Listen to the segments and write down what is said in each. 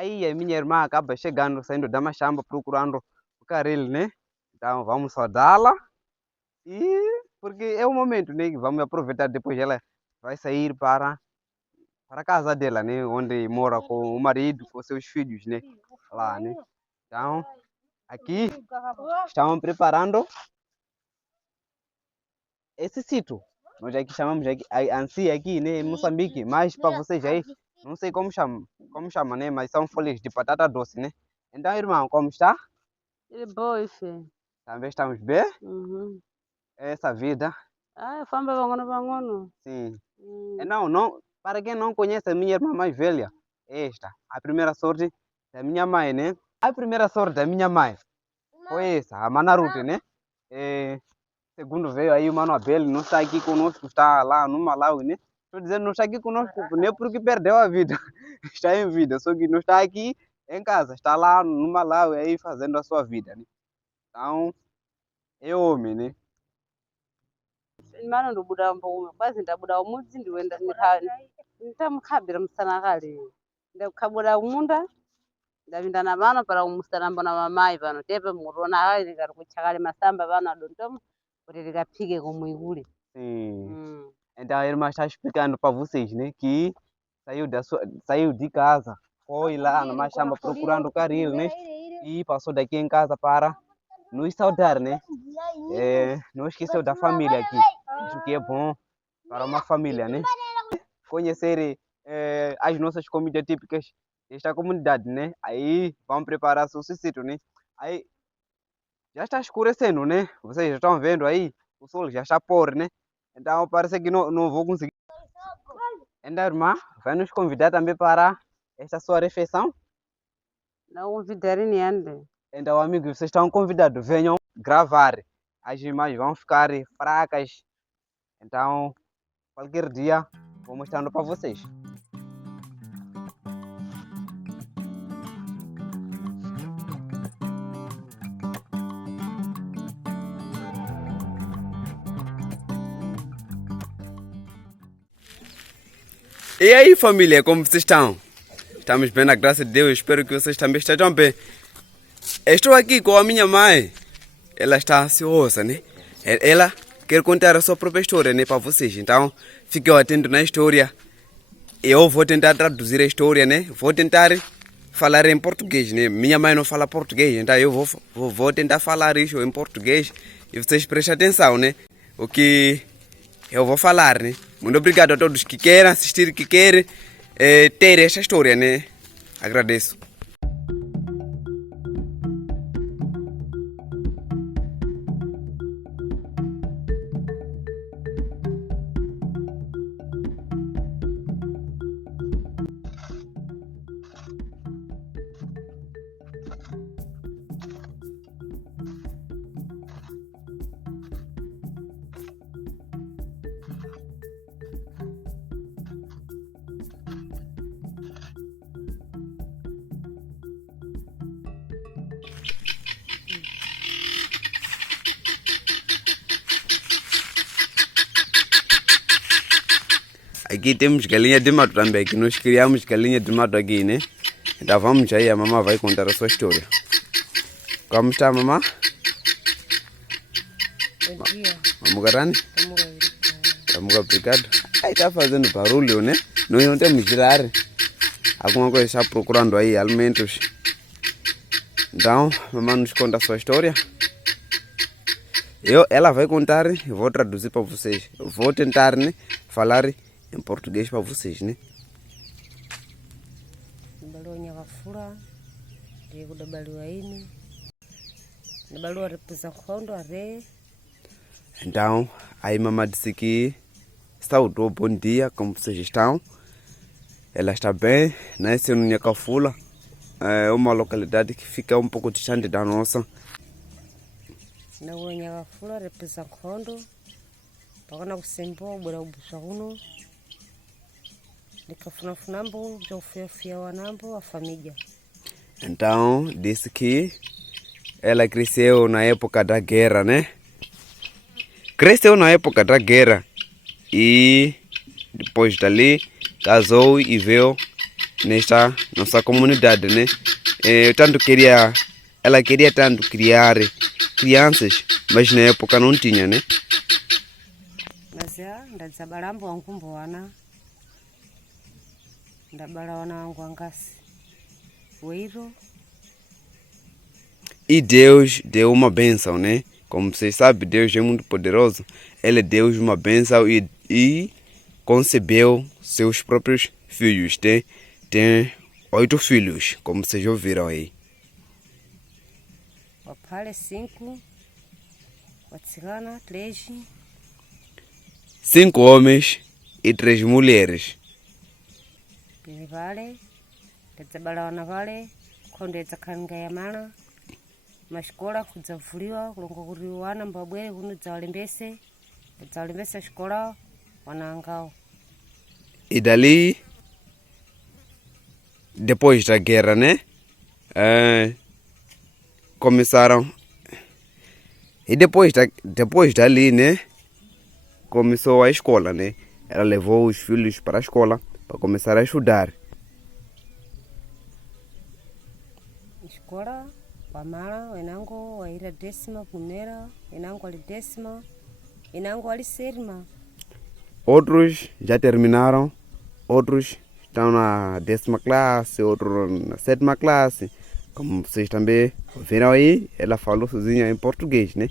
Aí a minha irmã acaba chegando, saindo da machamba, procurando o caril, né? Então vamos saudá-la. E porque é o momento, né? Que vamos aproveitar depois ela vai sair para a casa dela, né? Onde mora com o marido, com seus filhos, né? Lá, né? Então, aqui estamos preparando esse sítio. Nós aqui chamamos aqui, ANSI aqui, né? Em Moçambique, mas para vocês aí, não sei como chama, né? Mas são folhas de batata doce, né? Então, irmão, como está? É bom, filho. Também estamos bem? Uhum. Essa vida. Ah, famba bangono. Sim. Hum. Não, para quem não conhece a minha irmã mais velha, esta, a primeira sorte da minha mãe, né? A primeira sorte da minha mãe foi essa, a Manarute, né? Segundo veio aí o Mano Abel, não está aqui conosco, está lá no Malawi, né? Estou dizendo, não está aqui conosco, nem porque perdeu a vida, está em vida, só que não está aqui em casa, está lá no Malawi aí fazendo a sua vida, né? Então, é homem, né? Mano ndobuda mbo kwazi ndabuda umudzi ndiwenda nditamukhabira musana kale ndakukhabura umunda ndapinda na vana para umusana mbona mamayi pano tepe murona kale ndikati kuchakale masamba vana dontomo kuti tikaphike kumwikule. Sim. Então a irmã está explicando para vocês, né? Que saiu de casa, foi lá na machamba procurando o caril, né? E passou daqui em casa para nos saudar, né? Não esqueceu da família aqui. Isso que é bom para uma família, né? Conhecer as nossas comidas típicas desta comunidade, né? Aí vamos preparar o sítio, né? Aí já está escurecendo, né? Vocês já estão vendo aí, o sol já está a pôr, né? Então parece que não vou conseguir. Então, irmã, vai nos convidar também para esta sua refeição? Não convidarem ainda. Então, amigos, vocês estão convidados, venham gravar. As imagens vão ficar fracas. Então, qualquer dia, vou mostrando para vocês. E aí, família, como vocês estão? Estamos bem, na graça de Deus. Espero que vocês também estejam bem. Estou aqui com a minha mãe. Ela está ansiosa, né? Ela quer contar a sua própria história, né, para vocês. Então, fiquem atentos na história. Eu vou tentar traduzir a história, né? Vou tentar falar em português, né? Minha mãe não fala português, então eu vou tentar falar isso em português. E vocês prestem atenção, né? O que eu vou falar, né? Muito obrigado a todos que querem assistir, que querem ter esta história, né? Agradeço. Aqui temos galinha de mato também, que nós criamos galinha de mato aqui, né? Então vamos aí, a mamãe vai contar a sua história. Como está, mamãe? Bom dia. Vamos garante? Estamos obrigado. Aí está fazendo barulho, né? Nós não temos que girar. Alguma coisa está procurando aí, alimentos. Então, mamãe nos conta a sua história. Ela vai contar, eu vou traduzir para vocês. Eu vou tentar, né, falar em português para vocês, né? Então, aí mamãe disse que saudou, bom dia, como vocês estão? Ela está bem, nasceu no Nhacafula, é uma localidade que fica um pouco distante da nossa. Na Nhacafula, repisa Kondo, pakana kusembo bora ubusha kuno. Nikafunafunambo, jofia wanambo, a família. Então, disse que ela cresceu na época da guerra, né? Cresceu na época da guerra e depois dali casou e veio nesta nossa comunidade, né? Ela queria tanto criar crianças, mas na época não tinha, né? Mas ndazabalambo wangu wana ndabala wana wangu angasi Weiro. E Deus deu uma bênção, né? Como vocês sabem, Deus é muito poderoso. Ele deu uma bênção e concebeu seus próprios filhos. Tem 8 filhos, como vocês ouviram aí. Wapale 5, watsikana 3. 5 homens e 3 mulheres. Pili vale ndadzabala wana vale khondo yadzakhalinga yamala masikola kudzavuliwa kulonga kuti wana mbabwere kuno dzawalembese xikola wana angawo. E dali, depois da guerra, né? Começaram. E depois dali, né? Começou a escola, né? Ela levou os filhos para a escola para começar a estudar. Escola, wamala, wenango waira 10ª primeira, wenango ali 10ª, wenango ali 7ª. Outros já terminaram, outros estão na 10ª classe, outros na 7ª classe. Como vocês também viram aí, ela falou sozinha em português, né?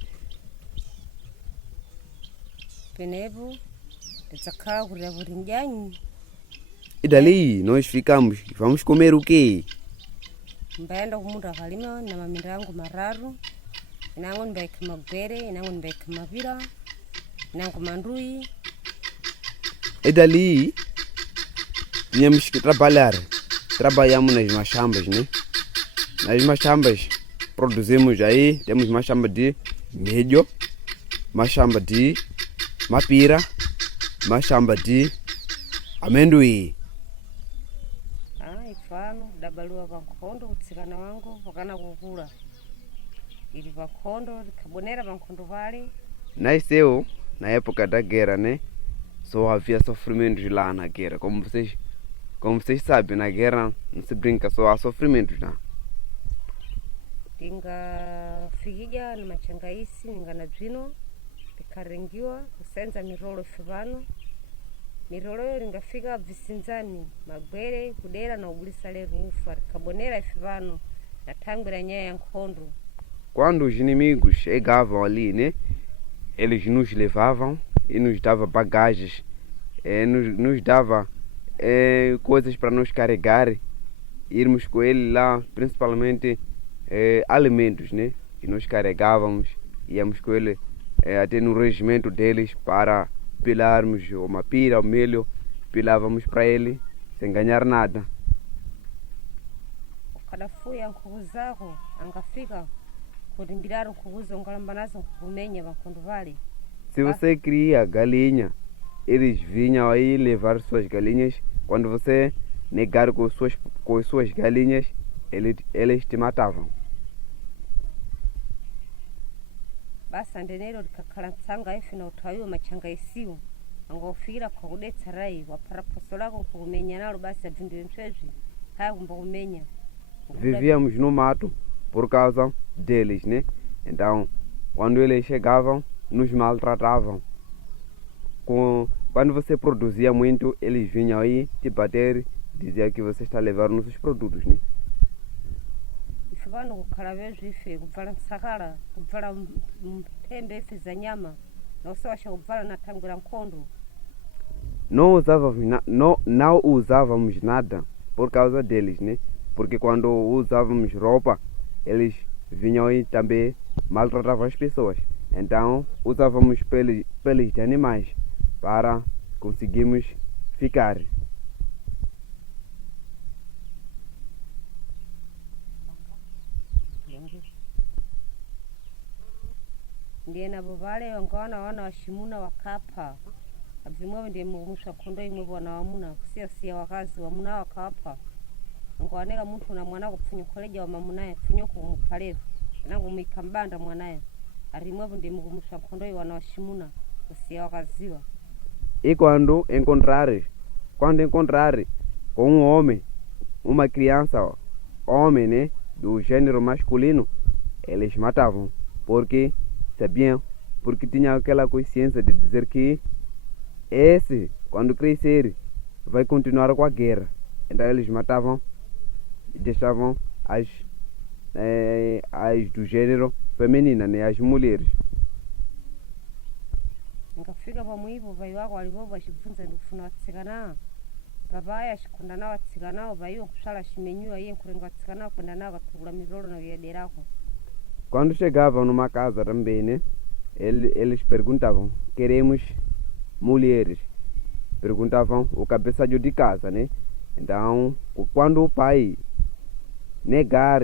Penevo, ndadzakhala kuti avuti ndyanyi. E dali nós ficamos, vamos comer o quê? Mbaenda kumunda kalima na maminda yangu mararu, inango nimbaika magwere, inango nimbaika mapira, inango mandui. E dali tínhamos que trabalhar. Trabalhamos nas machambas, né? Nas machambas produzimos aí, temos machamba de milho, machamba de mapira, machamba de amendoim. Ifano dabalua pankhondo kutsikana wangu pakana kukula. Ili pankhondo likabonera pankhondo vale. Nasceu na época da guerra, né? Só havia sofrimentos lá na guerra. Como vocês sabem, na guerra não se brinca, só há sofrimentos lá. Tingafikija na machangaisi ningana bzino tikarengiwa kusenza mirolo ifano. Mirolo yo ringafika visinzani magwere kudera na ugulisa leru ufa kabonera ifano na tangbira nyaya ya nkhondo. Quando os inimigos chegavam ali, né? Eles nos levavam e nos davam bagagens, nos dava coisas para nos carregar, irmos com ele lá, principalmente alimentos, né? E nós carregávamos, íamos com ele até no regimento deles para pilarmos uma pira, o milho, pilávamos para ele sem ganhar nada. Cada foi a nkuzako angafika kutimbiraram kuuza ungalambanazo kumenya pankhondo vale. Se você cria galinha, eles vinham aí levar suas galinhas. Quando você negar com suas galinhas, eles te matavam. Basa ndenero likakhala mtsanga ife na uthawiwa machangaisiwo angofikira kwa kudetsa rai wapara poso lako kumenya nalo basi abvindu ventwebvi haya kumba kumenya. Vivíamos no mato por causa deles, né? Então, quando eles chegavam, nos maltratavam. Quando você produzia muito, eles vinham aí te bater, dizer que você está levando nossos produtos, né? Vano kukhala vezvi ife kubvala msakala kubvala mpembe ife za nyama na usawasha kubvala na tangira nkhondo. Não usávamos nada por causa deles, né? Porque quando usávamos roupa, eles vinham aí também maltratavam as pessoas. Então usávamos peles de animais para conseguirmos ficar. Ndiye nabo vale wangawana wana washimuna wakapha abvimwe ndiye mumusha nkhondo imwe wana wamuna kusiya wakazi wamuna wakapha ngwaneka munthu na mwana kupfunya kholeja wa mamunaye kupfunya kumukhalero nangu muikambanda mwanaye arimwepo ndiye mukumusha nkhondo wana washimuna kusiya wakaziwa. E quando encontrar com um homem uma criança homem, né, do gênero masculino, eles matavam, porque sabiam, porque tinham aquela consciência de dizer que esse, quando crescer, vai continuar com a guerra. Então eles matavam e deixavam as do gênero feminino, né, as mulheres. Nikafika pamwipo vai wako walipopo achifunza ndikufuna watsikana papaya achikonda nawo atsikanawo paiwo kusala chimenyuwa iye nkurenga watsikanawo kwenda nawo akatukula mirolo na viyaderako. Quando chegavam numa casa também, né, eles perguntavam: queremos mulheres. Perguntavam o cabeçalho de casa, né? Então, quando o pai negar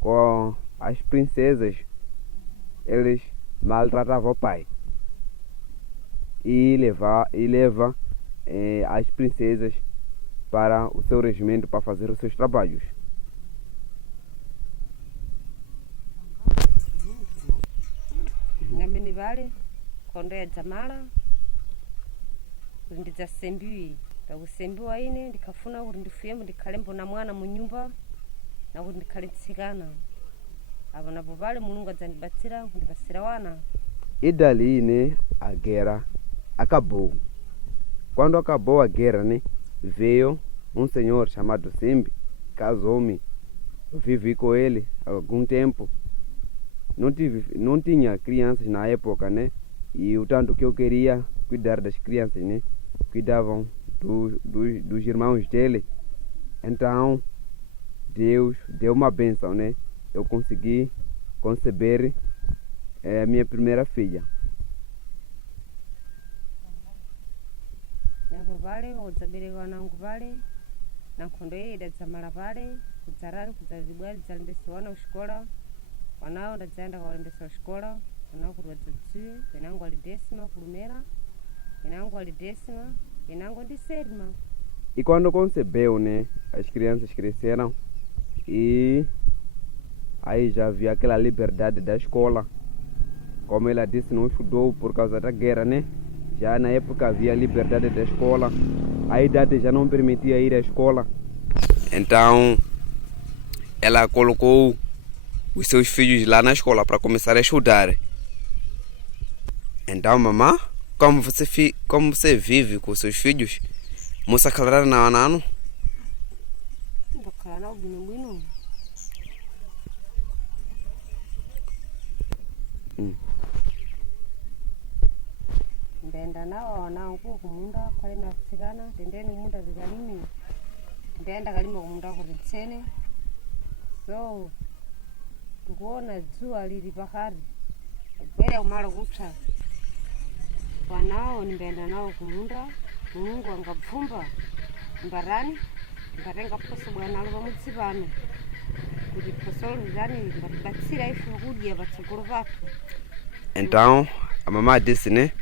com as princesas, eles maltratavam o pai e leva as princesas para o seu regimento para fazer os seus trabalhos. Ngamene vale kondo ya dzamala kuti ndidzasembiwi pakusembiwa ine ndikafuna kuti ndifuyemo ndikhalembo na mwana mu nyumba na kuti ndikhale mtsikana apo napo pale mulungu adzandibatsira kundipasira wana. E dali, né, a guerra acabou. Quando acabou a guerra, né, veio um senhor chamado Simbi, casou-me, vivi com ele há algum tempo. Não tinha crianças na época, né? E o tanto que eu queria cuidar das crianças, né? Cuidavam dos irmãos dele. Então, Deus deu uma bênção, né? Eu consegui conceber a minha primeira filha. Napo pale udzabereka wanangu pale na nkhondo ile idadzamala pale kudzarani kudzazibwera dzalembesa wana kuxikola. Wanao ndadzaenda kawalembesa kuxikola wanao kuti wadzadziwe wenangu ali décima kulumera wenangu ali décima wenangu ndi sétima. E quando concebeu, né, as crianças cresceram e aí já havia aquela liberdade da escola. Como ela disse, não estudou por causa da guerra, né? Já na época havia liberdade da escola, a idade já não permitia ir à escola. Então, ela colocou os seus filhos lá na escola para começar a estudar. Então, mamã, como você vive com seus filhos? Moça clara na anano? Ndakhala nawo bwinobwino. Ndaenda nawo wanangu kumunda pale na atsikana tendeni munda zikalimi ndaenda kalima kumunda kuti tsene. So tikuona dzuwa lili pakati bwera kumala kupsa wanawo nimbaenda nawo kumunda mulungu angapfumba mbarani ngatenga phoso bwanalo pamudzi pano kuti phosolo lizani ngatibatsira ife kudya patsogolo pathu. Então, a mamãe disse, né?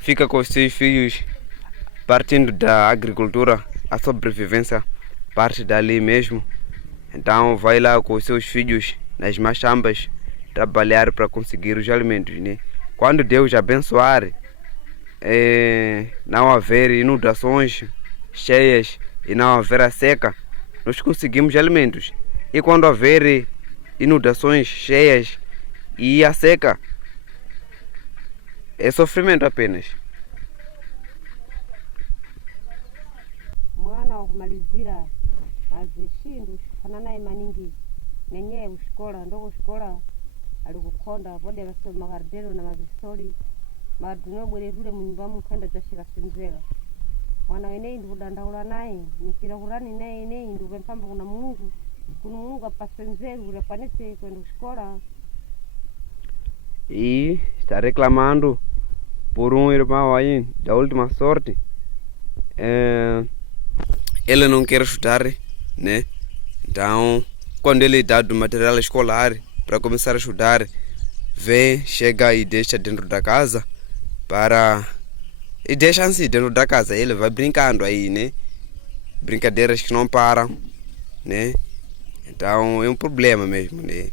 Fica com os seus filhos partindo da agricultura, a sobrevivência parte dali mesmo. Então vai lá com os seus filhos nas machambas trabalhar para conseguir os alimentos, né? Quando Deus abençoar, não haver inundações cheias e não haver a seca, nós conseguimos alimentos. E quando haver inundações cheias e a seca, é sofrimento apenas. Mwana wakumalizira azishindu fanana maningi nenye uxikola ndoko xikola ali kukhonda pode akasoma makardelo na mapisoli madunobwererule munyumba mukhenda dzashika senzera mwana weneyi ndikudandaula naye nikira kurani naye ineyi ndikupemphamba kuna mulungu kuti mulungu apase nzeru kuti akwanise kwenda kuxikola. E está reclamando por um irmão aí da última sorte. Ele não quer estudar, né? Então, quando ele dá do material escolar para começar a estudar, vem, chega e deixa dentro da casa e deixa assim dentro da casa. Ele vai brincando aí, né? Brincadeiras que não param, né? Então é um problema mesmo, né?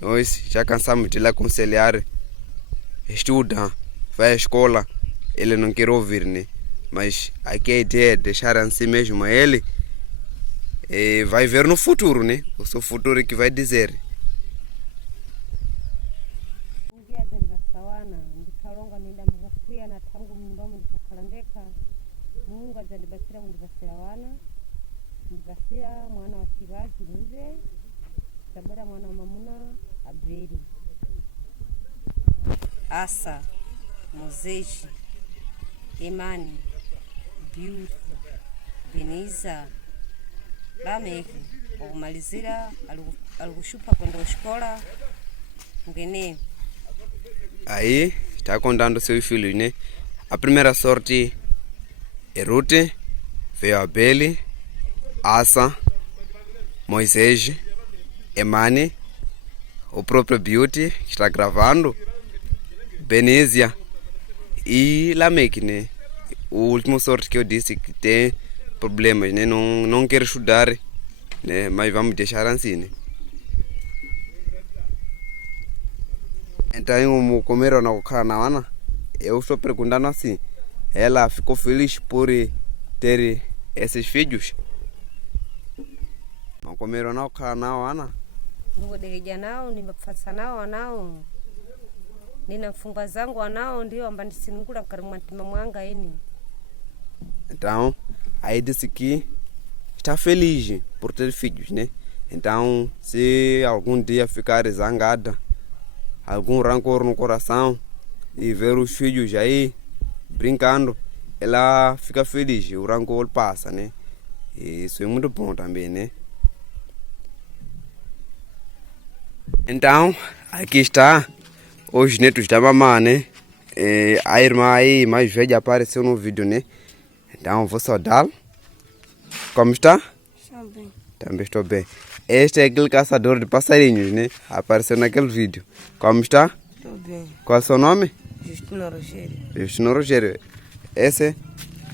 Nós já cansamos de lhe aconselhar, estuda, vai à escola, ele não quer ouvir, né? Mas aqui a ideia é deixar assim mesmo ele vai ver no futuro, né? O seu futuro é que vai dizer. ndikhalonga nidamba kusiyana tangu mnyumbamo ndikakhala ndekha Mulungu adzandibasira kundibasira wana ndibasira mwana wa Sivaji Luze tabera mwana wa mamuna Abeli Asa Mozeji Imani Beauty Beniza Lameki okumalizira alikushupa kwenda kuxikola ngene. Aí está contando seus filhos, né? A primeira sorte é Ruth, veio Abel, Asa, Moisés, Emani, o próprio Beauty, que está gravando, Benízia e Lameque, né? O último sorte que eu disse que tem problemas, né? Não quer estudar, né? Mas vamos deixar assim, né? Então, o comer na wana, eu estou perguntando assim, ela ficou feliz por ter esses filhos? O comer na wana? Ndikudekeja nao nimepfasa nao wanao nina mfunga zangu wanao ndio amba ndisinukula mkari mwantima mwanga eni. Então, aí disse que está feliz por ter filhos, né? Então, se algum dia ficar zangada, algum rancor no coração e ver os filhos aí brincando, ela fica feliz, o rancor passa, né? E isso é muito bom também, né? Então, aqui está os netos da mamãe, né? A irmã aí mais velha apareceu no vídeo, né? Então, vou saudá-lo. Como está? Estou bem. Também estou bem. Este é aquele caçador de passarinhos, né? Apareceu naquele vídeo. Como está? Estou bem. Qual é o seu nome? Justino Rogério. Justino Rogério. Esse?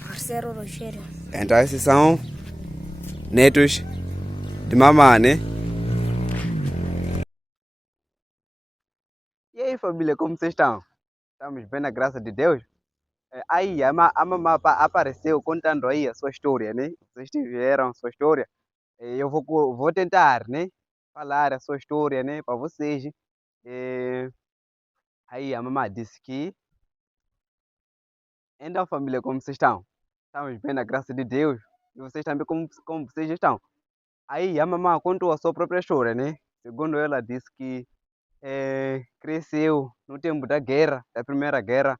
Marcelo Rogério. Então, esses são netos de mamãe, né? E aí, família, como vocês estão? Estamos bem na graça de Deus? Aí, a mamãe apareceu contando aí a sua história, né? Vocês tiveram a sua história. Eu vou tentar, né? Falar a sua história, né? Para vocês. Aí a mamãe disse que... Então, família, como vocês estão? Estamos bem na graça de Deus. E vocês também, como vocês estão? Aí a mamãe contou a sua própria história, né? Segundo ela, disse que cresceu no tempo da guerra, da Primeira Guerra.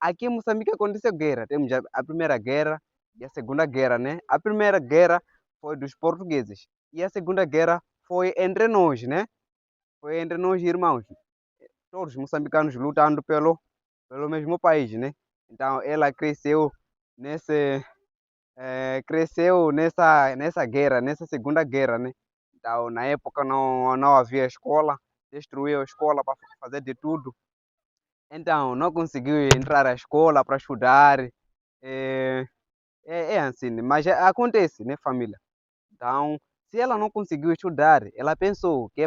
Aqui em Moçambique aconteceu guerra. Temos a Primeira Guerra e a Segunda Guerra, né? A Primeira Guerra foi dos portugueses e a Segunda Guerra foi entre nós, né? Foi entre nós irmãos, todos moçambicanos lutando pelo mesmo país, né? Então ela cresceu nessa guerra, nessa Segunda Guerra, né? Então na época não havia escola, destruiu a escola para fazer de tudo. Então não conseguiu entrar à escola para estudar. É assim, mas acontece, né, família? Então, se ela não conseguiu estudar, ela pensou que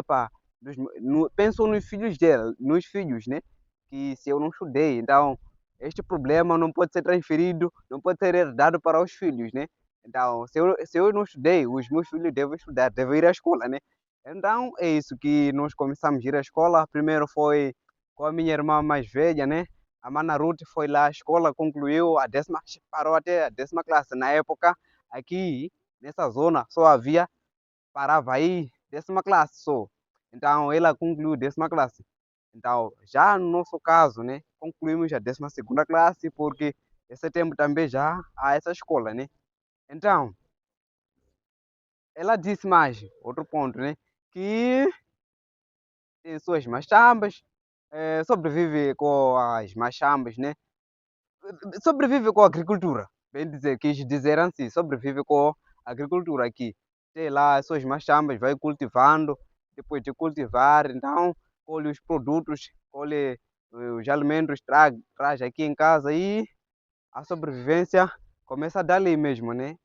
pensou nos filhos dela, nos filhos, né? Que se eu não estudei, então este problema não pode ser transferido, não pode ser herdado para os filhos, né? Então, se eu não estudei, os meus filhos devem estudar, devem ir à escola, né? Então, é isso que nós começamos a ir à escola. Primeiro foi com a minha irmã mais velha, né? A Mana Ruth foi lá à escola, concluiu parou até a 10ª classe. Na época, aqui nessa zona só parava aí 10ª classe só. Então ela concluiu 10ª classe. Então já no nosso caso, né, concluímos a 12ª classe, porque esse tempo também já há essa escola, né? Então ela disse mais outro ponto, né, que tem suas machambas, sobrevive com as machambas, né? Sobrevive com a agricultura, bem dizer, quis dizer assim, sobrevive com a agricultura aqui. Tem lá as suas machambas, vai cultivando, depois de cultivar, então colhe os produtos, colhe os alimentos, traz aqui em casa e a sobrevivência começa a dali mesmo, né?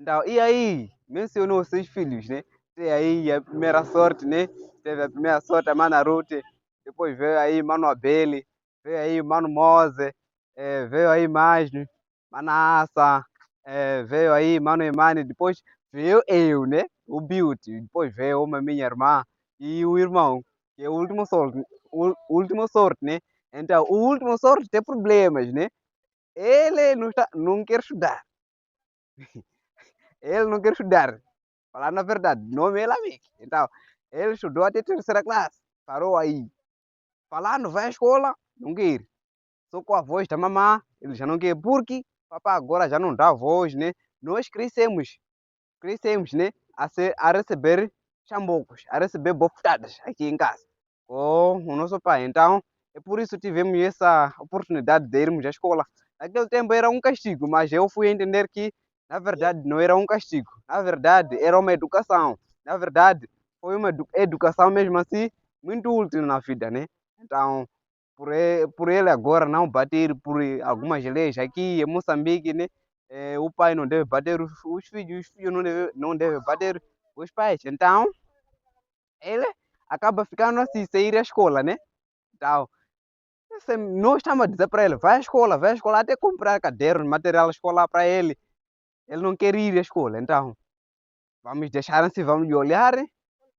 Então, e aí, mencionou 6 filhos, né? Tem aí a primeira sorte, né? Teve a primeira sorte, a Mana Ruth, depois veio aí Mano Abel, veio aí Mano Mose, veio aí mais, Mana Asa, veio aí Mano e Mani, depois veio eu, né? O Beauty, depois veio uma minha irmã e o irmão, que é o último sorte, último sorte, né? Então, o último sorte tem problemas, né? Ele não quer estudar. Ele não quer estudar. Falar na verdade, nome é Lamek. Então, ele estudou até terceira classe. Parou aí. Falar, não vai à escola, não quer. Só com a voz da mamã, ele já não quer. Porque papai agora já não dá voz, né? Nós crescemos, né? A receber chambocos, a receber bofetadas aqui em casa. Com o nosso pai. Então, é por isso que tivemos essa oportunidade de irmos à escola. Naquele tempo era um castigo, mas eu fui entender que, na verdade, não era um castigo. Na verdade, era uma educação. Na verdade, foi uma educação mesmo assim, muito útil na vida, né? Então, por ele agora não bater por algumas leis aqui em Moçambique, né? O pai não deve bater os filhos não devem bater os pais. Então, ele acaba ficando assim, sem ir à escola, né? Então, nós estamos a dizer para ele, vai à escola, até comprar caderno, material escolar para ele. Ele não quer ir à escola, então vamos deixar assim, vamos lhe olhar, né?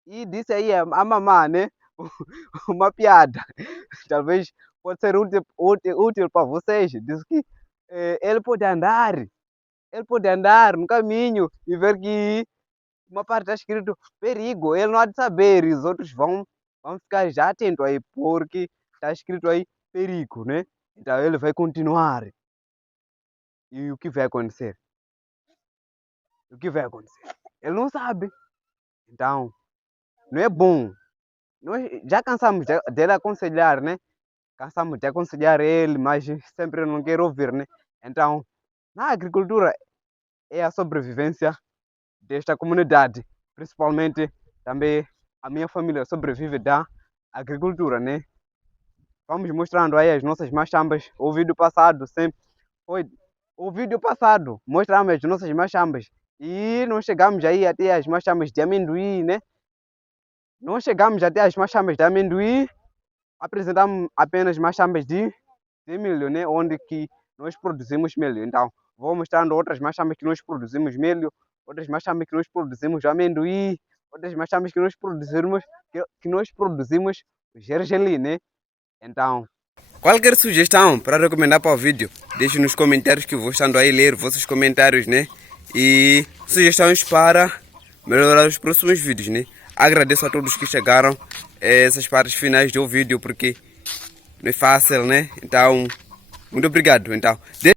E disse aí a mamãe, né? Uma piada, talvez pode ser útil para vocês. Diz que ele pode andar no caminho e ver que uma parte está escrito perigo, ele não há de saber, e os outros vão ficar já atentos aí, porque está escrito aí perigo, né? Então ele vai continuar. E o que vai acontecer? Ele não sabe. Então, não é bom. Nós já cansamos dele aconselhar, né? Cansamos de aconselhar ele, mas sempre não quer ouvir, né? Então, na agricultura é a sobrevivência desta comunidade. Principalmente também a minha família sobrevive da agricultura, né? Vamos mostrando aí as nossas machambas. O vídeo passado mostramos as nossas machambas. E não chegamos aí até as machambas de amendoim, né? Apresentamos apenas machambas de milho, né? Onde que nós produzimos milho. Então, vou mostrando outras machambas que nós produzimos milho, outras machambas que nós produzimos amendoim, outras machambas que nós produzimos gergelim, né? Então, qualquer sugestão para recomendar para o vídeo, deixe nos comentários que eu vou estando aí ler vossos comentários, né? E sugestões para melhorar os próximos vídeos, né? Agradeço a todos que chegaram essas partes finais do vídeo, porque não é fácil, né? Então, muito obrigado. Então,